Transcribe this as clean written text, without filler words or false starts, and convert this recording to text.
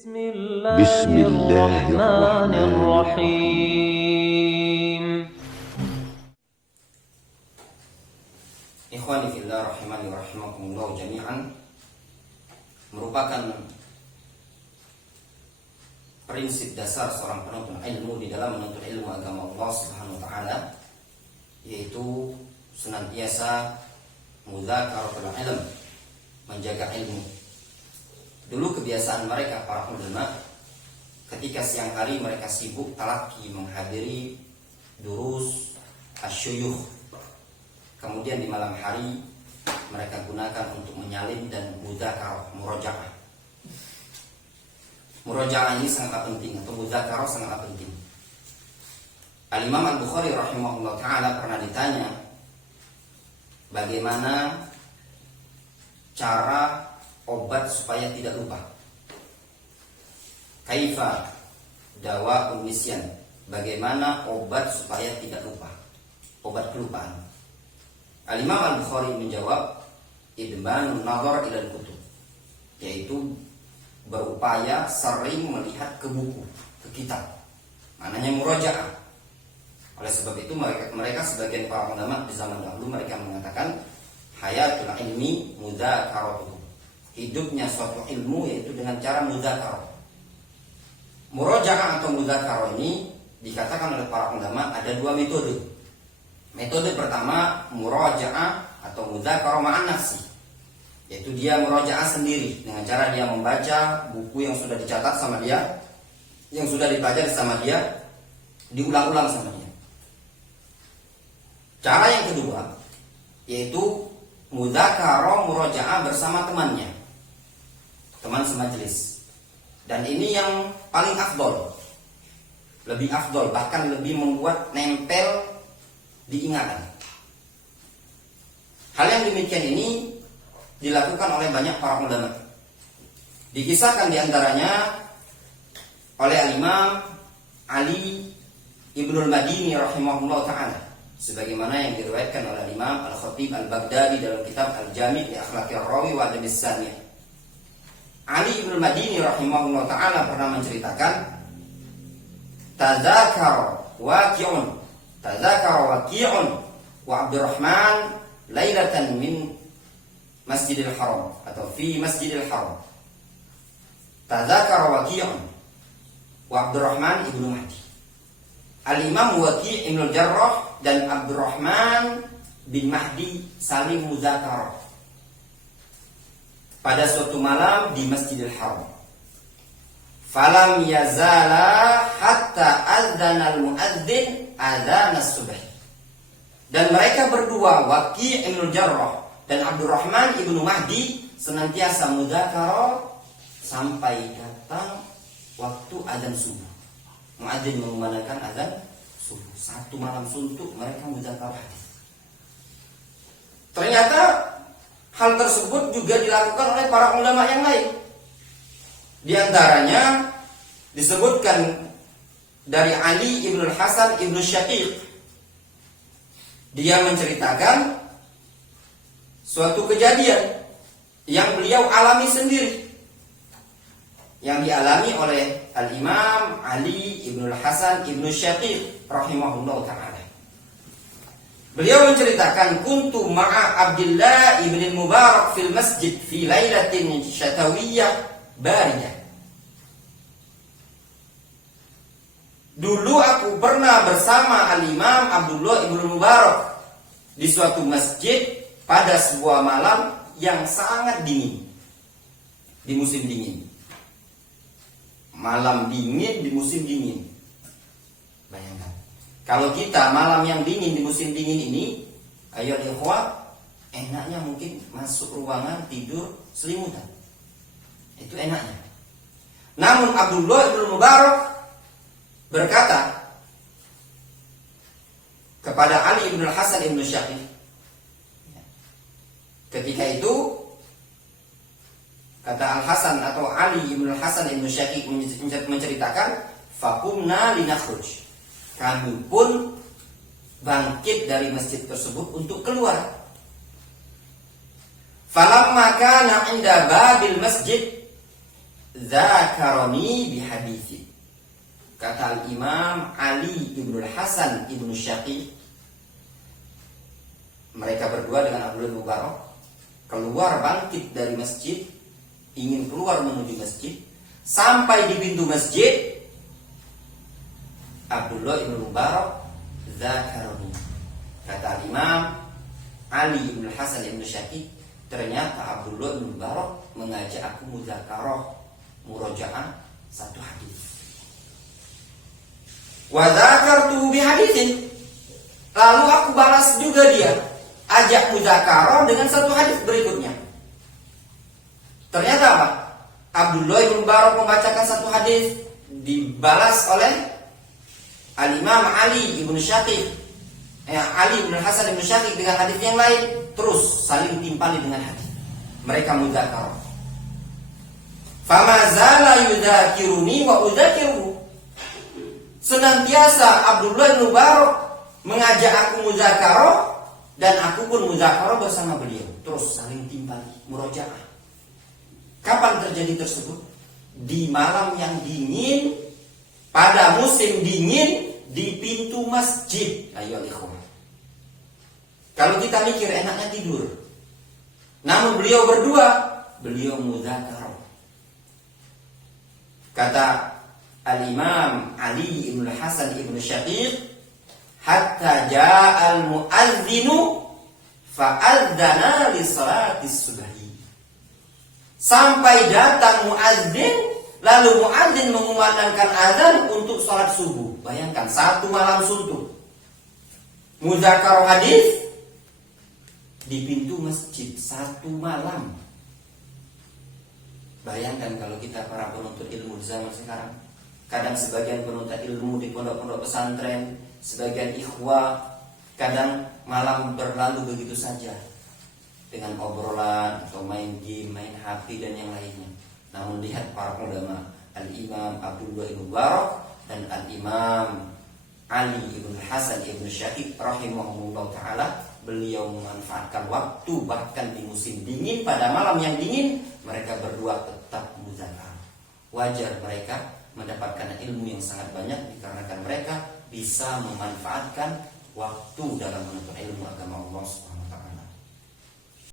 بسم الله الرحمن الرحيم. Ikhwani fillah rahimani wa rahimakumullah jami'an, merupakan prinsip dasar seorang penuntut ilmu di dalam menuntut ilmu agama Allah Subhanahu wa taala, yaitu senantiasa mudzakaratul ilm, menjaga ilmu. Dulu kebiasaan mereka para ulama, ketika siang hari mereka sibuk talaki menghadiri durus asyuyukh. Kemudian di malam hari mereka gunakan untuk menyalin dan mudzakarah, murojaah. Murojaah ini sangatlah penting, atau mudzakarah sangatlah penting. Al-Imam Al-Bukhari rahimahullah ta'ala pernah ditanya bagaimana cara obat supaya tidak lupa. Kaifa dawa'un nisyan, bagaimana obat supaya tidak lupa, obat kelupaan. Al-Imam Al-Bukhari menjawab, idmanun nazar ilal kutub, yaitu berupaya sering melihat ke buku, ke kitab, maknanya murojaah. Oleh sebab itu mereka sebagian para ulama di zaman dahulu mereka mengatakan hayatul ilmi mudzakaratuh, hidupnya suatu ilmu yaitu dengan cara mudzakarah. Murojaah atau mudzakarah ini dikatakan oleh para ulama ada dua metode. Metode pertama murojaah atau mudzakarah ma'an nafsi, yaitu dia murojaah sendiri dengan cara dia membaca buku yang sudah dicatat sama dia, yang sudah dipelajari sama dia, diulang-ulang sama dia. Cara yang kedua yaitu mudzakarah murojaah bersama temannya, teman semajelis. Dan ini yang paling afdol, lebih afdol, bahkan lebih membuat nempel diingatan. Hal yang demikian ini dilakukan oleh banyak para ulama. Dikisahkan diantaranya oleh Al-Imam Ali Ibnul Madini rahimahullah ta'ala, sebagaimana yang diriwayatkan oleh Imam Al-Khatib Al-Baghdadi dalam kitab Al-Jami' li Akhlaqir Rawi wa Adabis Sami'. Ali Ibn Madini rahimahullah ta'ala pernah menceritakan, tadzakara waqi'un wa Abdurrahman lailatan min Masjidil Haram, atau fi Masjidil Haram. Tadzakara waqi'un wa Abdurrahman ibnu Mahdi. Al-Imam Waqi' ibn Jarrah dan Abdurrahman bin Mahdi saling mudzakarah pada suatu malam di Masjidil Haram. Falam yazala hatta adzana al-muadzin adzan as-subh. Dan mereka berdua, Waqi' ibn Jarrah dan Abdurrahman ibnu Mahdi, senantiasa mudzakarah sampai datang waktu azan subuh. Muadzin mengumandangkan azan subuh. Satu malam suntuk mereka mudzakarah hadis. Ternyata hal tersebut juga dilakukan oleh para ulama yang lain. Di antaranya disebutkan dari Ali ibn Hasan ibn Syaqiq. Dia menceritakan suatu kejadian yang beliau alami sendiri, yang dialami oleh Al-Imam Ali ibn Hasan ibn Syaqiq rahimahullah ta'ala. Beliau menceritakan, kuntu ma'a Abdullah ibn Mubarak fil masjid fi lailatin syatawiyyah baridah. Dulu aku pernah bersama Al-Imam Abdullah ibn Mubarak di suatu masjid pada sebuah malam yang sangat dingin, di musim dingin. Malam dingin di musim dingin. Bayangkan, kalau kita malam yang dingin di musim dingin ini, ayo ikhwah, enaknya mungkin masuk ruangan tidur selimutan. Itu enaknya. Namun Abdullah ibn Mubarak berkata kepada Ali ibn Hasan ibn Syaqiq ketika itu, kata Al-Hasan atau Ali ibn Hasan ibn Syaqiq menceritakan, faqumna linakhruj, kami pun bangkit dari masjid tersebut untuk keluar. Falamma kana 'inda babil masjid dzakarani bihaditsin. Kata Imam Ali ibn Hasan ibn Syaqi, mereka berdua dengan Abdullah bin Mubarak keluar bangkit dari masjid, ingin keluar menuju masjid. Sampai di pintu masjid, Abdullah bin Mubarak dzakarani. Kata Imam Ali ibn Hasan ibn Syaqi, ternyata Abdullah bin Mubarak mengajak aku muzakarah, murojaah satu hadis. Wa dzakartu bi haditsin. Lalu aku balas juga dia, ajak muzakarah dengan satu hadis berikutnya. Ternyata apa? Abdullah bin Mubarak membacakan satu hadis, dibalas oleh Al-Imam Ali ibn Syaqi, Ali ibn Hasan ibn Syaqi dengan hadis yang lain, terus saling timpali dengan hadis. Mereka muzakarah. Fama zala yudzakiruni wa udzakiruhu. Senantiasa Abdullah bin Mubarak mengajak aku muzakarah dan aku pun muzakarah bersama beliau. Terus saling timpali, murojaah. Kapan terjadi tersebut? Di malam yang dingin, pada musim dingin, di pintu masjid. Ayo ikhwan. Kalau kita mikir enaknya tidur, namun beliau berdua, beliau muzakarah. Kata Al-Imam Ali ibn Hasan ibn Syaqi, hatta ja'al mu'adzinu fa'adzana li salatis subhi. Sampai datang muadzin, lalu muadzin mengumandangkan azan untuk salat subuh. Bayangkan, satu malam suntuk muzakarah hadis di pintu masjid satu malam. Bayangkan kalau kita para penuntut ilmu di zaman sekarang, kadang sebagian penuntut ilmu di pondok-pondok pesantren, sebagian ikhwah, kadang malam berlalu begitu saja dengan obrolan atau main game, main HP dan yang lainnya. Namun lihat para ulama, Al-Imam Abdullah bin Mubarak dan Al-Imam Ali ibn Hasan ibn Syaqi rahimahullah ta'ala, beliau memanfaatkan waktu bahkan di musim dingin, pada malam yang dingin mereka berdua tetap muzakarah. Wajar mereka mendapatkan ilmu yang sangat banyak dikarenakan mereka bisa memanfaatkan waktu dalam menuntut ilmu agama Allah.